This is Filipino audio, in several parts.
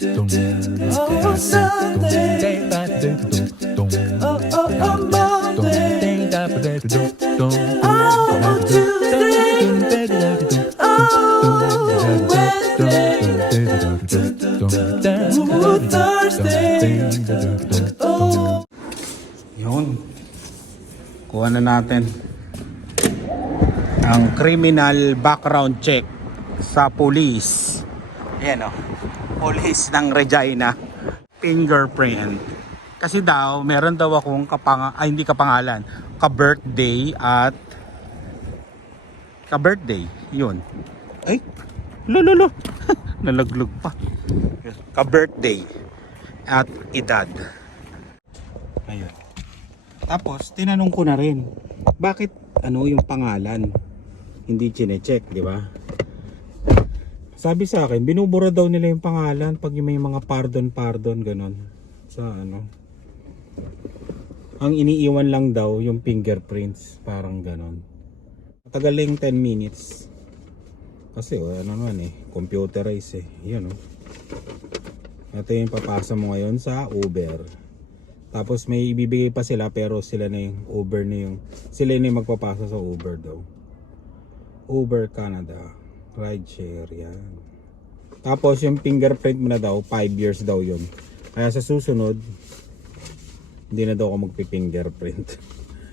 Oh, Sunday. Oh, Monday. Oh, Tuesday. Oh, Wednesday. Oh, Thursday. Oh. Yun. Kuha na natin ang criminal background check sa police. Ayan o. Police ng Regina. Fingerprint. Kasi daw, meron daw akong hindi kapangalan. Ka-birthday at ka-birthday. Yun. Ay, lululu. Nalaglog pa. Ka-birthday at edad. Ayun. Tapos, tinanong ko na rin, bakit yung pangalan? Hindi chine-check, di ba? Sabi sa akin, binubura daw nila yung pangalan pag may mga pardon, ganon. Sa ang iniiwan lang daw yung fingerprints, parang ganon. Matagal lang 10 minutes. Kasi computerized Yan Ito yung papasa mo ngayon sa Uber. Tapos may ibibigay pa sila pero sila na yung Uber na yung sila na yung magpapasa sa Uber daw. Uber Canada. Rideshare yan. Tapos yung fingerprint mo na daw 5 years daw yun. Kaya sa susunod hindi na daw ako magpi-fingerprint.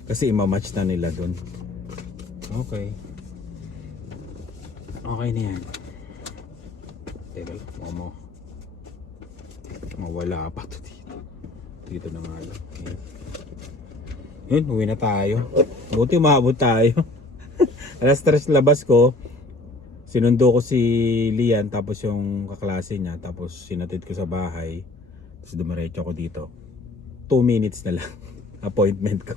Kasi ima-match na nila dun. Okay. Okay na yan. Teka lang. Mawala pa to dito. Dito na nga lang. Yun, uwi na tayo. Buti maabot tayo. Alas 3 labas ko. Sinundo ko si Lian tapos yung kaklase niya. Tapos sinatid ko sa bahay. Tapos dumiretso ako dito. 2 minutes na lang. Appointment ko.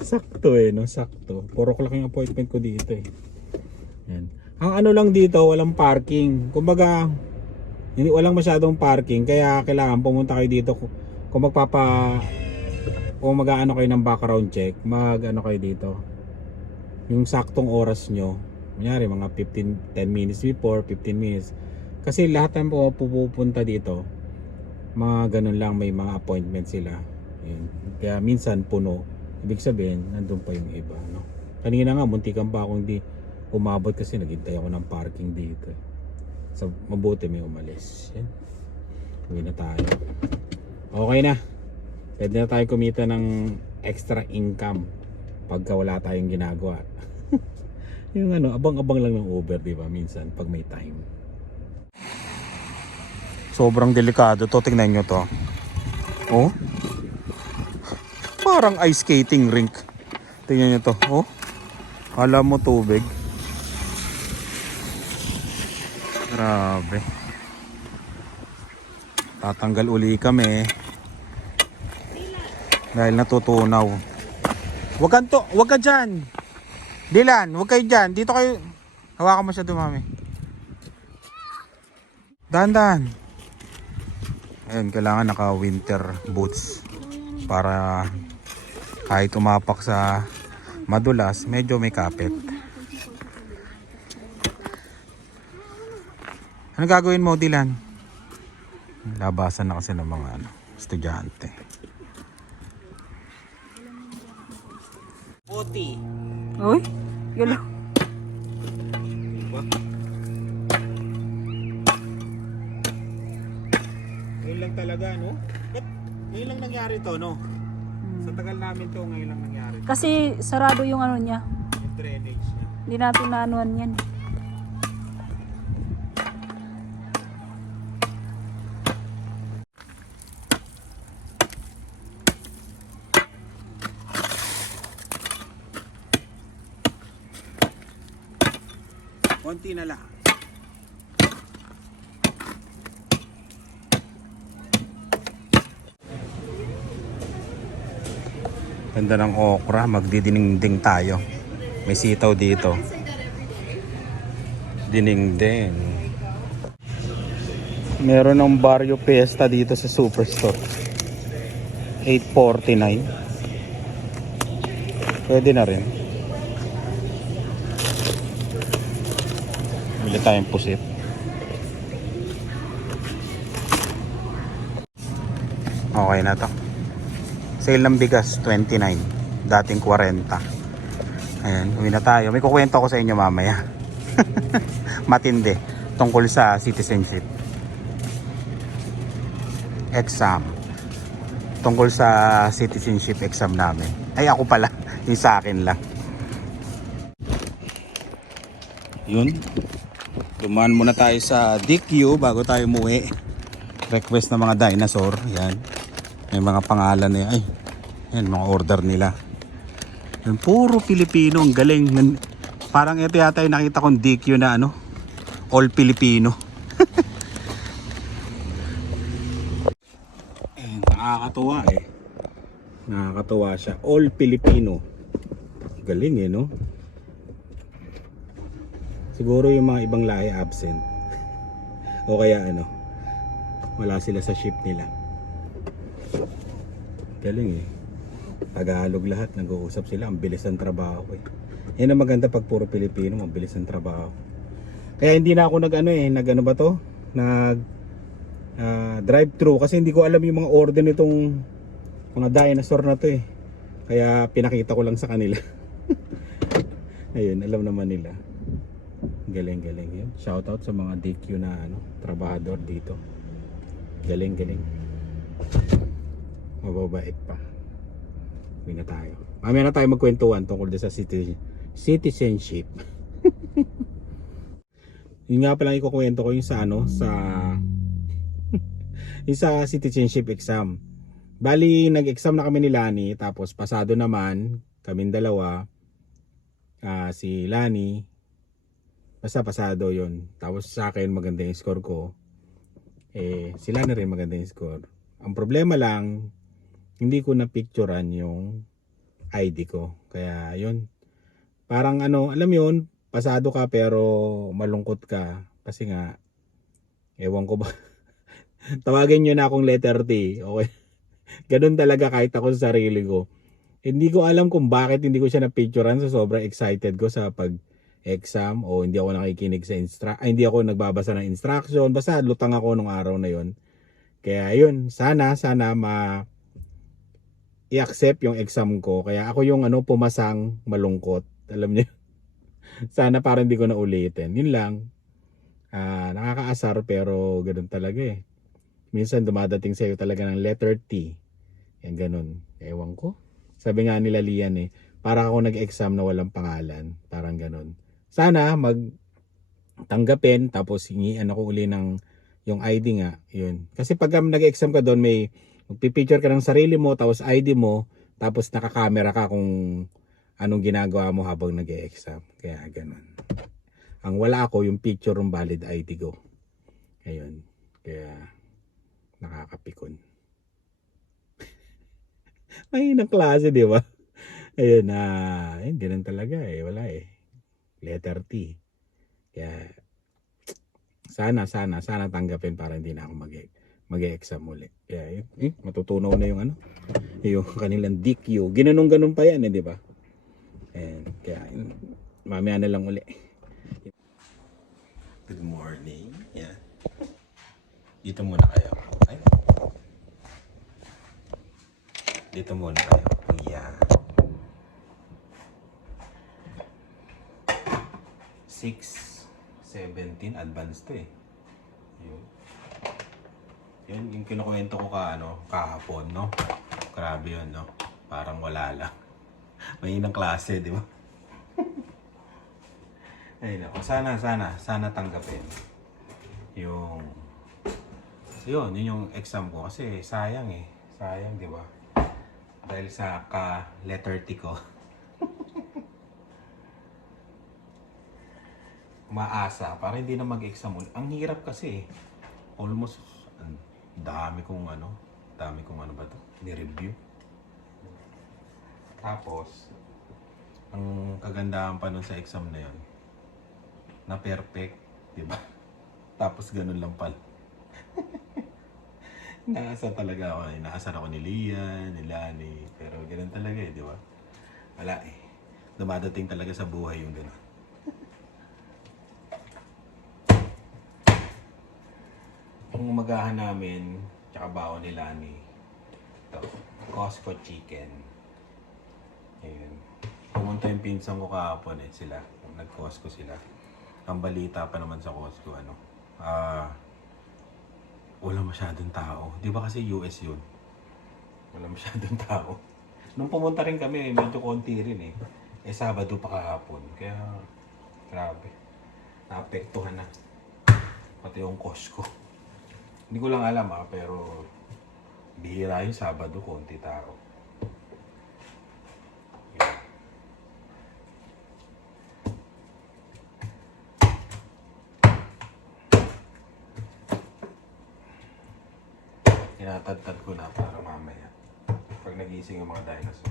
Sakto sakto. 4 o'clock yung appointment ko dito Yan. Ang lang dito, walang parking. Kumbaga, walang masyadong parking. Kaya kailangan pumunta kayo dito. Kung mag-aano kayo ng background check, kayo dito. Yung saktong oras nyo. Kunyari, mga 10 minutes before, 15 minutes. Kasi lahat ng pupunta dito, mga ganun lang, may mga appointment sila. Yan. Kaya minsan puno. Ibig sabihin, nandun pa yung iba. Kanina nga, muntikan pa akong di umabot kasi naghintay ako ng parking dito. So, mabuti may umalis. Yan. Uwi na tayo. Okay na. Pwede na tayo kumita ng extra income pagka wala tayong ginagawa. Yung abang-abang lang ng Uber, di ba? Minsan, pag may time. Sobrang delikado to. Tingnan nyo to. Oh. Parang ice skating rink. Tingnan nyo to. Oh. Alam mo tubig. Grabe. Tatanggal uli kami dahil natutunaw. Wag ka dyan. Dylan, wag kayo dyan. Dito kayo. Hawakan mo siya dumami. Dahan-dahan. Ayun, kailangan naka winter boots para kahit umapak sa madulas, medyo may kapit. Ano gagawin mo, Dylan? Labasan na kasi ng mga estudyante. Oti. Uy, yun lang. Diba? Ngayon lang talaga, no? Ba't ngayon lang nangyari to, no? Sa tagal namin to, ngayon lang nangyari. Kasi sarado yung niya. Yung drainage niya. Hindi natin naanuan yan. Konti na lang. Ganda ng okra, magdidinengdeng tayo. May sitaw dito. Dinengdeng. Meron ng Barrio Fiesta dito sa Superstore. 8.49. Pwede na rin. Bili tayong pusit. Okay na to. Sale ng bigas, 29. Dating 40. Ayan, uwi na tayo. May kukwento ko sa inyo mamaya. Matindi. Tungkol sa citizenship. Exam. Tungkol sa citizenship exam namin. Ay, ako pala. Yung sa akin lang. Yun. Dumaan muna tayo sa DQ bago tayo umuwi. Request ng mga dinosaur. Yan. May mga pangalan na ay. Yan, mga order nila. Yan, puro Pilipino. Ang galing. Parang ito yata yung nakita kong DQ na ano. All Filipino. Nakakatuwa eh. Nakakatuwa siya. All Filipino. Galing eh, no? Siguro yung mga ibang lahi absent. O kaya ano, wala sila sa ship nila. Galing eh. Tagalog lahat, nag-uusap sila. Ang bilis ng trabaho eh. Yan ang maganda pag puro Pilipino, mabilis ng trabaho. Kaya hindi na ako nag-ano ba to? Drive-thru kasi hindi ko alam yung mga order nitong mga dinosaur na to eh. Kaya pinakita ko lang sa kanila. Ayun, alam naman nila. Galing yun. Shoutout sa mga DQ na trabahador dito. Galing. Mababait pa. Uwi na tayo. Mamaya na tayo magkwentuhan tungkol sa citizenship. Yun nga palang ikukwento ko yung sa yung sa citizenship exam. Bali, nag-exam na kami ni Lani, tapos pasado naman, kaming dalawa, si Lani, basta pasado yon. Tapos sa akin, maganda yung score ko. Si Lani rin maganda yung score. Ang problema lang, hindi ko na-picturean yung ID ko. Kaya yun, parang alam yun, pasado ka pero malungkot ka. Kasi nga, ewan ko ba, tawagin nyo na akong letter T. Okay. Ganun talaga kahit ako sa sarili ko. Hindi ko alam kung bakit hindi ko siya na-picturean sa sobrang excited ko sa pag-exam o hindi ako nakikinig sa hindi ako nagbabasa ng instruction. Basta lutang ako nung araw na yon. Kaya yun, sana i-accept yung exam ko. Kaya ako yung pumasang malungkot. Alam niyo? Sana parang hindi ko na ulitin. Yun lang. Nakakaasar pero ganun talaga eh. Minsan dumadating sa'yo talaga ng letter T. Yan ganun. Ewan ko. Sabi nga nila Lian eh, para ako nag-exam na walang pangalan. Parang ganun. Sana magtanggapin tapos hingian ako uli ng yung ID nga. Yun. Kasi pag nag-exam ka doon, may magpipicture ka ng sarili mo, tapos ID mo, tapos nakakamera ka kung anong ginagawa mo habang nag-exam. Kaya ganun. Ang wala ako yung picture ng valid ID ko. Ayun. Kaya nakakapikon. Mahinang klase, di ba? Ayun ganun talaga eh. Wala eh. Letter T. Kaya sana tanggapin para hindi na ako mag-exam ulit. Kaya matutunaw na yung yung kanilang DQ. Ganun pa yan eh, di ba? Kaya mamaya na lang ulit. Good morning. Yeah. Dito muna kayo. Ay. Dito muna kayo. Yeah. 6:17 advance to eh. Yun yung kinukwento ko kahapon, no? Grabe yun, no? Parang wala lang. Mahinang klase, di ba? Ay, nako. Sana tanggapin yun yung exam ko kasi sayang eh. Sayang, di ba? Dahil sa letter T ko. Maasa para hindi na mag-exam ulit. Ang hirap kasi almost dami kong ba to? Ni-review. Tapos ang kagandahan pa nun sa exam na yon, na perfect, di ba? Tapos ganun lang pala. Inaasar talaga ako. Inaasar ako ni Lian, ni Lani. Pero ganun talaga eh, di ba? Wala eh. Dumadating talaga sa buhay yung ganun. Ang umagahan namin, tsaka baon ni Lani, Ito, Costco chicken. Ayun. Pumunta yung pinsan ko kahapon sila. Nag-Costco sila. Ang balita pa naman sa Costco, wala masyadong tao. Di ba kasi US yun? Wala masyadong tao. Nung pumunta rin kami, medyo konti rin Sabado pa kahapon. Kaya, grabe. Naapektuhan na. Pati yung Costco. Hindi ko lang alam pero bihira yung Sabado, konti tao. Yan. Tinatagtad ko na para mamaya. Pag nagising yung mga dinosaur.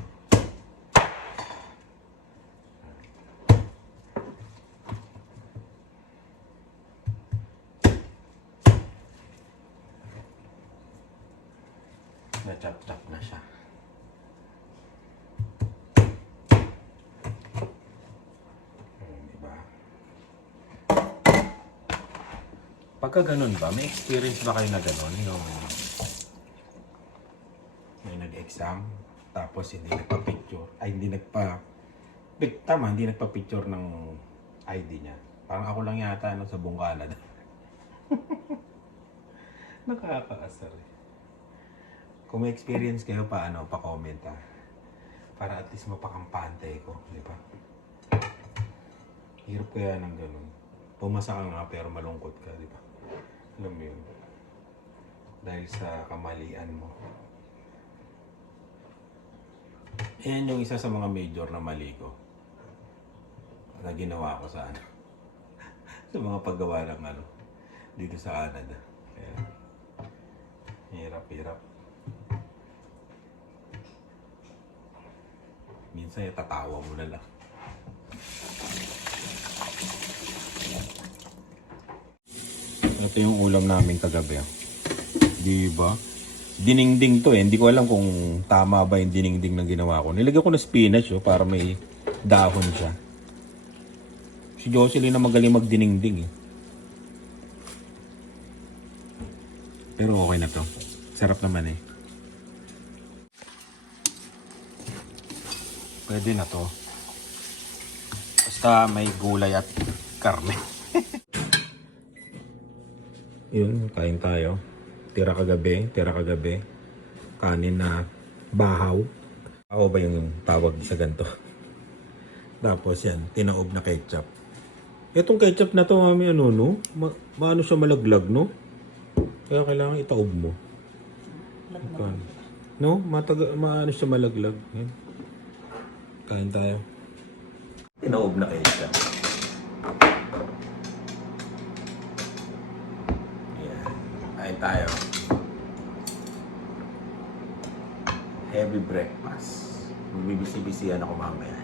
Na-chop-chop na siya. Diba? Pagka ganun ba, may experience ba kayo na ganun? Yung may nag-exam, tapos hindi nagpa-picture. Hindi nagpa-picture ng ID niya. Parang ako lang yata sa buong Canada. Nakakaasar Kung may experience kayo, pa-comment para at least mapakampante ko, di ba? Hirap kaya ng ganun. Pumasa ka nga pero malungkot ka, di ba? Alam mo yun? Dahil sa kamalian mo. Yan yung isa sa mga major na mali ko na ginawa ko sa sa mga paggawa ng dito sa Canada. Kaya, hirap. Minsan tatawa mo na lang. Ito yung ulam namin kagabi. Di ba? Dinengding to Hindi ko alam kung tama ba yung dinengding na ginawa ko. Nilagyan ko na spinach para may dahon siya. Si Jocelyn na magaling magdinengding Pero okay na to. Sarap naman Pwede na to. Basta may gulay at karne. Yun, kain tayo. Tira kagabi. Kanin na bahaw. Bahaw ba yung tawag sa ganito? Tapos yan, tinaob na ketchup. Itong ketchup na to, mami, maano siya malaglag, no? Kaya kailangan itaob mo. No? Maano siya malaglag. Yan. Kain tayo. Tinaob na ketchup. Yan. Kain tayo. Heavy breakfast. Magbibisi-bisihan ako mamaya.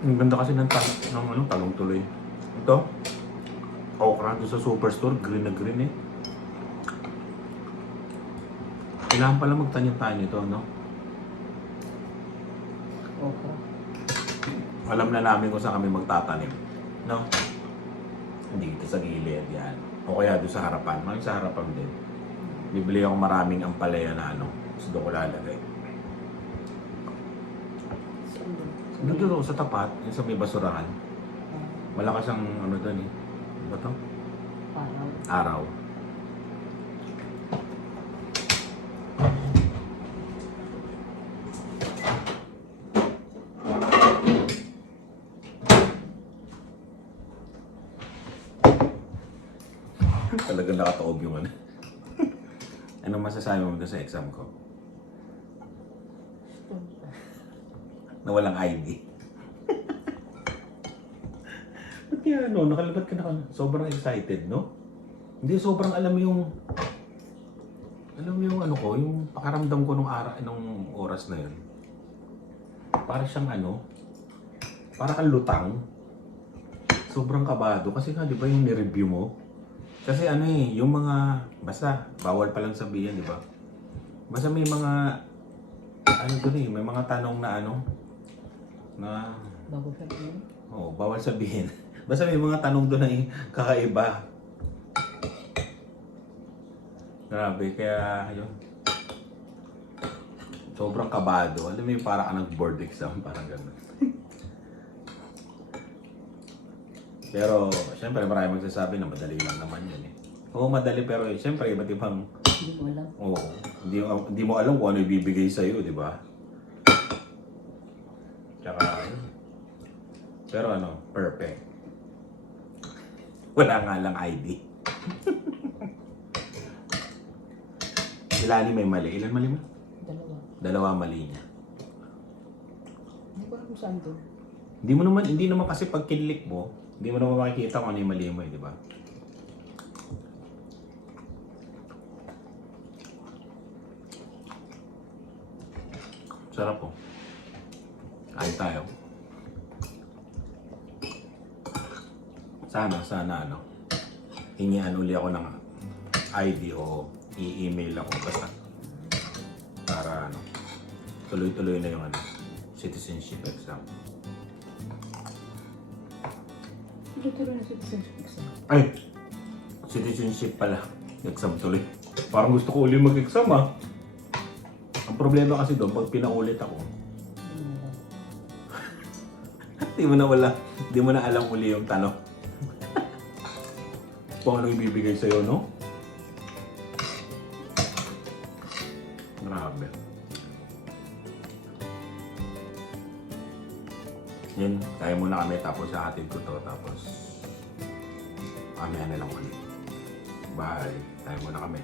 Ang ganda kasi ng talong tuloy. Ito, okra doon sa superstore, green na green Kailangan pala magtanim-tanim ito, no? Okra. Alam na namin kung saan kami magtatanim, no? Dito sa gilid, yan. O kaya doon sa harapan. Maraming sa harapan din. Bibili ako maraming ampalaya na gusto ko lalagay. Doon sa tapat, yung sa may basurahan. Malakas ang doon Ano to? Araw. Talagang nakataob yung Anong masasabi mo doon sa exam ko? Na walang ID. Ba't kaya nakalipat ka na sobrang excited, no? Hindi, sobrang alam mo yung yung pakaramdam ko nung oras na yun. Para siyang para kang lutang. Sobrang kabado. Kasi di ba yung ni-review mo? Kasi yung mga, basta, bawal palang sabihin, di ba? Basta may mga, may mga tanong na Bago sabihin? Oo, bawal sabihin. Basta may mga tanong doon na kakaiba. Grabe, kaya yun. Sobrang kabado. Alam mo yung parang ka nag-board exam, parang gano'n. Pero, syempre, marami magsasabi na madali lang naman yun eh. Oo, madali pero syempre, iba't ibang... Hindi mo alam. Oo, hindi mo alam kung ano ibibigay sa'yo, di ba? Tsaka, yun. Pero ano, perfect. Wala nga lang ID. Ilalim may mali. Ilan mali mo? Dalawa. Mali niya. Hindi ko alam kung saan to. Hindi naman kasi pag kinlik mo, hindi mo naman makikita kung ano yung mali mo eh, di ba? Sarap po. Kain tayo. Sana ano, hingian uli ako ng ID o i-email ako basta para ano, tuloy-tuloy na yung ano, citizenship exam. Tuloy-tuloy na citizenship exam. Ay! Citizenship pala. Exam tuloy. Parang gusto ko uli mag-exam ah. Ang problema kasi doon, pag pinaulit ako, Hindi mo alam. di mo na alam uli yung tanong. Kung ano ibibigay sa'yo, no? Grabe. Yun, kaya muna kami tapos sa hatid ko to, tapos mamaya na lang ulit. Bye. Tayo muna kami.